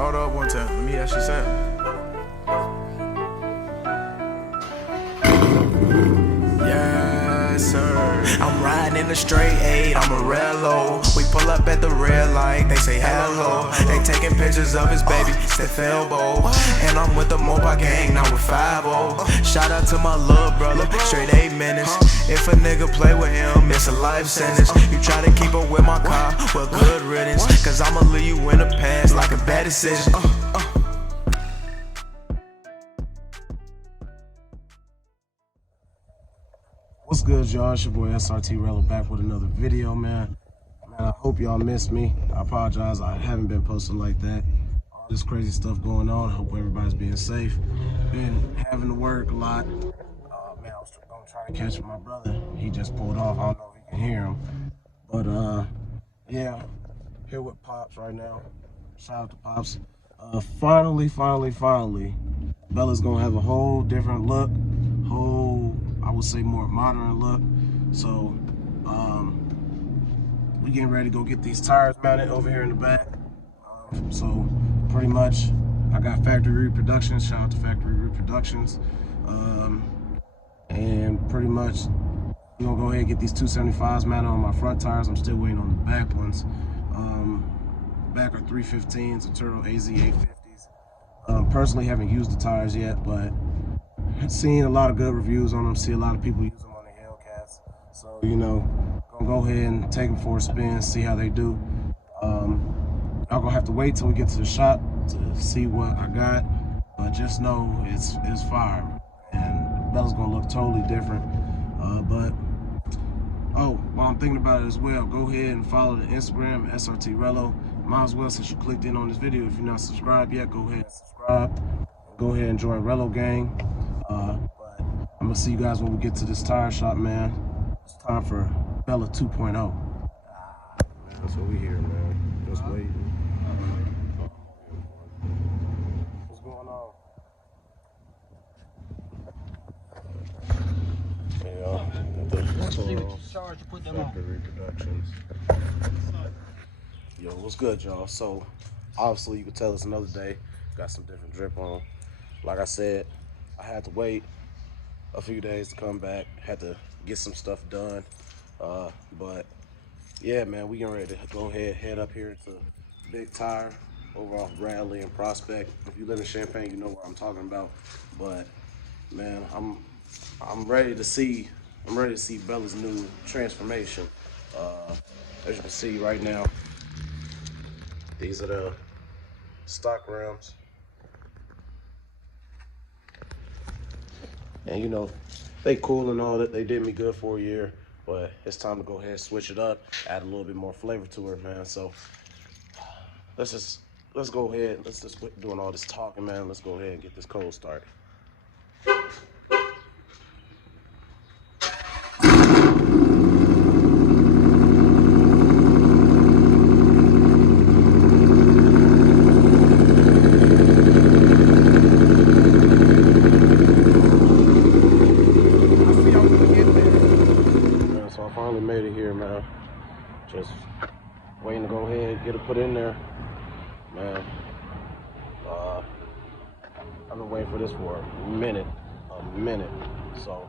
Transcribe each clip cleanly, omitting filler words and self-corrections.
Throw it up one time. Let me hear she sound. Yes, sir. I'm riding in the straight 8, I'm a Rello. We pull up at the red light, they say hello. They taking pictures of his baby, Steph Elbow. And I'm with the Mobile gang, now with 5-0. Shout out to my little brother, straight 8 minutes. If a nigga play with him, it's a life sentence. You try to keep up with my car, well good riddance. Cause I'ma leave you in the past like a bad decision. What's good, y'all? It's your boy SRT Rello back with another video, man. I hope y'all missed me. I apologize, I haven't been posting like that. All this crazy stuff going on. I hope everybody's being safe. Been having to work a lot. Man, I was gonna try to catch my brother. He just pulled off. I don't know if you can hear him. But yeah, here with Pops right now. Shout out to Pops. Finally, Bella's gonna have a whole different look. I would say more modern look. So we getting ready to go get these tires mounted over here in the back. So pretty much I got Factory Reproductions. Shout out to Factory Reproductions. And pretty much we're gonna go ahead and get these 275s mounted on my front tires. I'm still waiting on the back ones. Back are 315s, Atturo AZ 850s. Personally haven't used the tires yet, but seen a lot of good reviews on them. See a lot of people use them on the Hellcats. So, you know, gonna go ahead and take them for a spin, see how they do. I'm gonna have to wait till we get to the shop to see what I got, but just know it's fire, and Bella's gonna look totally different. While I'm thinking about it as well, go ahead and follow the Instagram SRT Rello. Might as well, since you clicked in on this video, if you're not subscribed yet, go ahead and subscribe. Go ahead and join Rello Gang. But I'm gonna see you guys when we get to this tire shop, man. It's time for Bella 2.0. That's what we hear, man. Just waiting. What's going on? Reproductions. Yo, what's good, y'all? So obviously you can tell it's another day. Got some different drip on. Like I said, I had to wait a few days to come back. Had to get some stuff done. But yeah, man, we getting ready to go ahead, head up here to Big Tire over off Bradley and Prospect. If you live in Champaign, you know what I'm talking about. But man, I'm ready to see Bella's new transformation. As you can see right now, these are the stock rims. And you know, they cool and all that. They did me good for a year, but it's time to go ahead and switch it up, add a little bit more flavor to her, man. So let's go ahead. Let's just quit doing all this talking, man. Let's go ahead and get this cold started. Made it here, man. Just waiting to go ahead and get it put in there, man. I've been waiting for this for a minute. So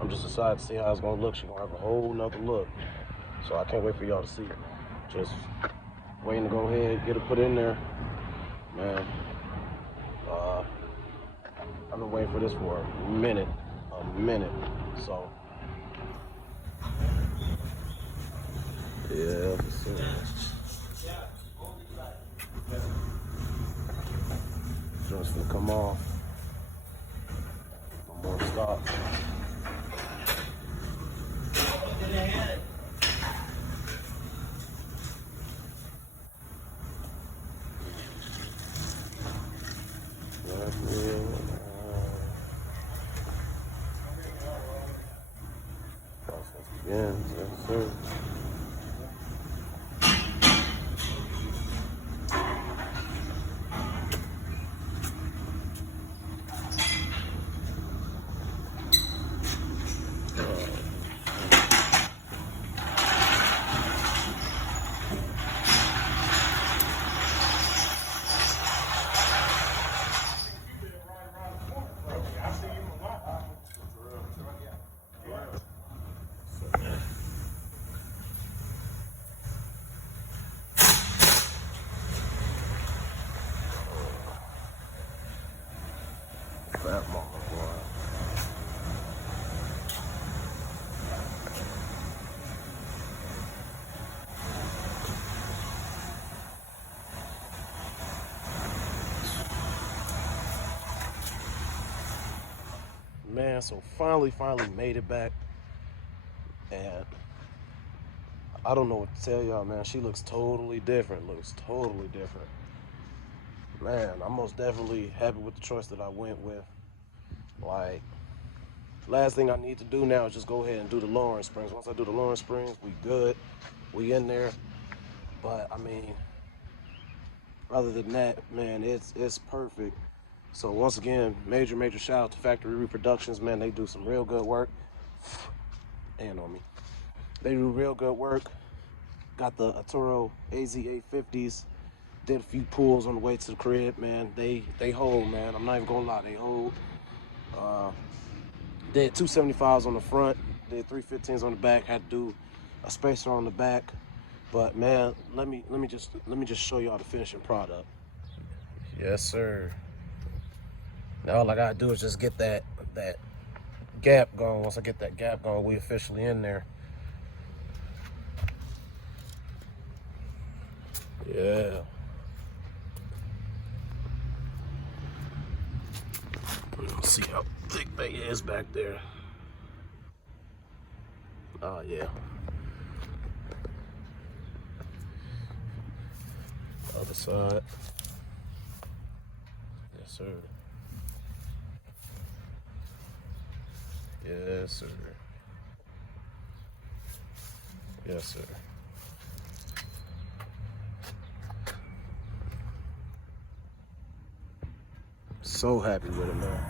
I'm just excited to see how it's gonna look. She's gonna have a whole nother look, so I can't wait for y'all to see it. Just waiting to go ahead and get it put in there, man. I've been waiting for this for a minute. So yeah, just gonna come off. One more stop. Process begins, yes, sir. Fat mama, boy. Man, so finally made it back. And I don't know what to tell y'all, man. She looks totally different. Man, I'm most definitely happy with the choice that I went with. Like, last thing I need to do now is just go ahead and do the lowering springs. Once I do the lowering springs, we good. We in there. But, I mean, other than that, man, it's perfect. So, once again, major shout out to Factory Reproductions, man. They do some real good work. And on me. They do real good work. Got the Atturo AZ 850s. Did a few pulls on the way to the crib, man. They hold, man. I'm not even gonna lie, they hold. Did 275s on the front, did 315s on the back. Had to do a spacer on the back, but man, let me just show y'all the finishing product. Yes, sir. Now all I gotta do is just get that gap going. Once I get that gap going, we officially in there. Yeah. Let's see how thick they is back there. Oh yeah. Other side. Yes, sir. Yes, sir. Yes, sir. So happy with it, man.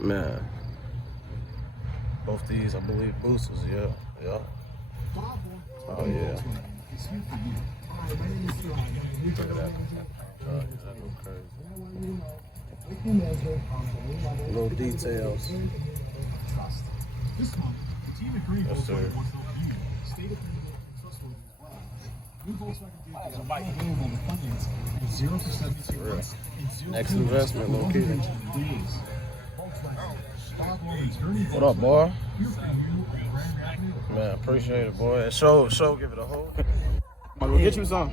Man, both these, I believe, boosters, yeah. Oh, yeah. Look at that. That go crazy. Little details. Yes, sir. Next investment located. What up, boy? Man, appreciate it, boy. Show, give it a hold. I'm gonna get you some.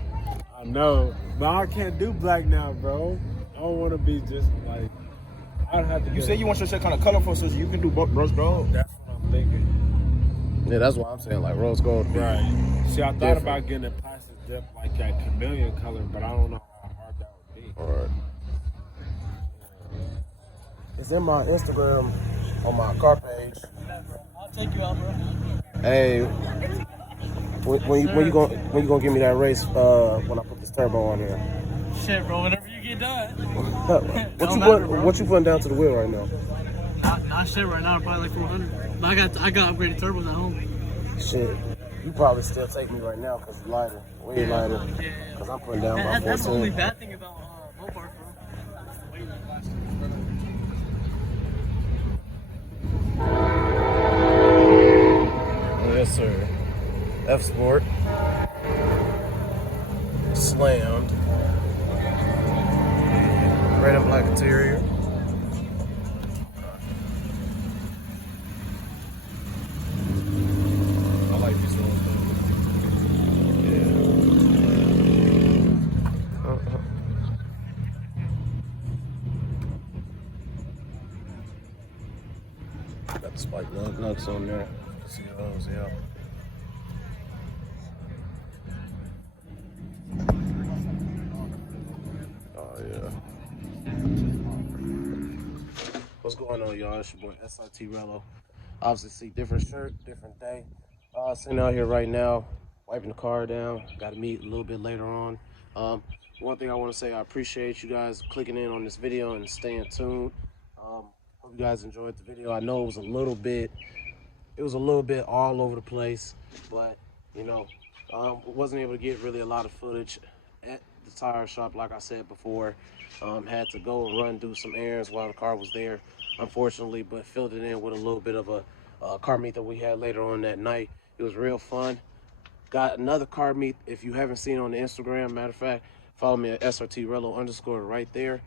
I know, but I can't do black now, bro. I don't want to be just like. I'd have to. You say you want your shit kind of colorful, so you can do rose gold. That's what I'm thinking. Yeah, that's what I'm saying. Like rose gold. Right. See, I thought about getting a plastic dip like that chameleon color, but I don't know how hard that would be. All right. It's in my Instagram on my car page. I'll take you out, bro. Hey, when you gonna give me that race when I put this turbo on here? Shit, bro. Whenever you get done. What you putting down to the wheel right now? Not shit right now. Probably like 400. But I got upgraded turbos at home. Shit, you probably still take me right now because it's lighter, way lighter. Because I'm putting down about 14. That's the only bad thing about Mopar, bro. Yes, sir. F Sport. Slammed. Red and black interior. I like these ones though. Got the spike lug nuts on there. See those, yeah. Oh yeah. What's going on, y'all? It's your boy SRT Rello. Obviously, see different shirt, different day. Sitting out here right now, wiping the car down. Got to meet a little bit later on. One thing I want to say, I appreciate you guys clicking in on this video and staying tuned. Hope you guys enjoyed the video. I know it was a little bit all over the place, but you know, wasn't able to get really a lot of footage at the tire shop. Like I said before, had to go and run, do some errands while the car was there, unfortunately, but filled it in with a little bit of a car meet that we had later on that night. It was real fun. Got another car meet. If you haven't seen it on the Instagram, matter of fact, follow me at SRT_Rello right there.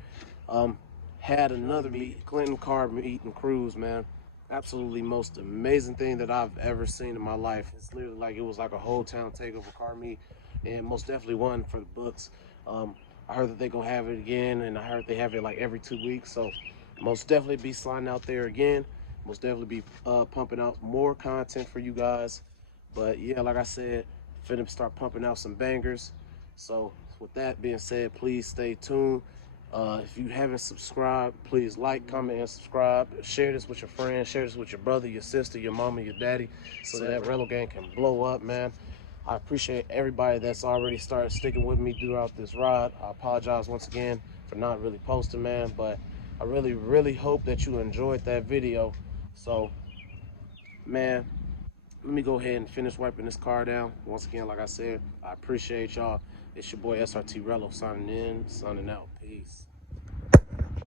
Had another meet, Clinton car meet and cruise, man. Absolutely most amazing thing that I've ever seen in my life. It's literally like it was like a whole town takeover car meet, and most definitely one for the books. I heard that they're gonna have it again, and I heard they have it like every 2 weeks. So most definitely be sliding out there again. Most definitely be pumping out more content for you guys. But yeah, like I said, finna start pumping out some bangers. So with that being said, please stay tuned. If you haven't subscribed, please like, comment, and subscribe. Share this with your friends. Share this with your brother, your sister, your mama, your daddy, so that Rello Gang can blow up, man. I appreciate everybody that's already started sticking with me throughout this ride. I apologize once again for not really posting, man, but I really, really hope that you enjoyed that video. So, man, let me go ahead and finish wiping this car down. Once again, like I said, I appreciate y'all. It's your boy SRT Rello signing in, signing out. Peace.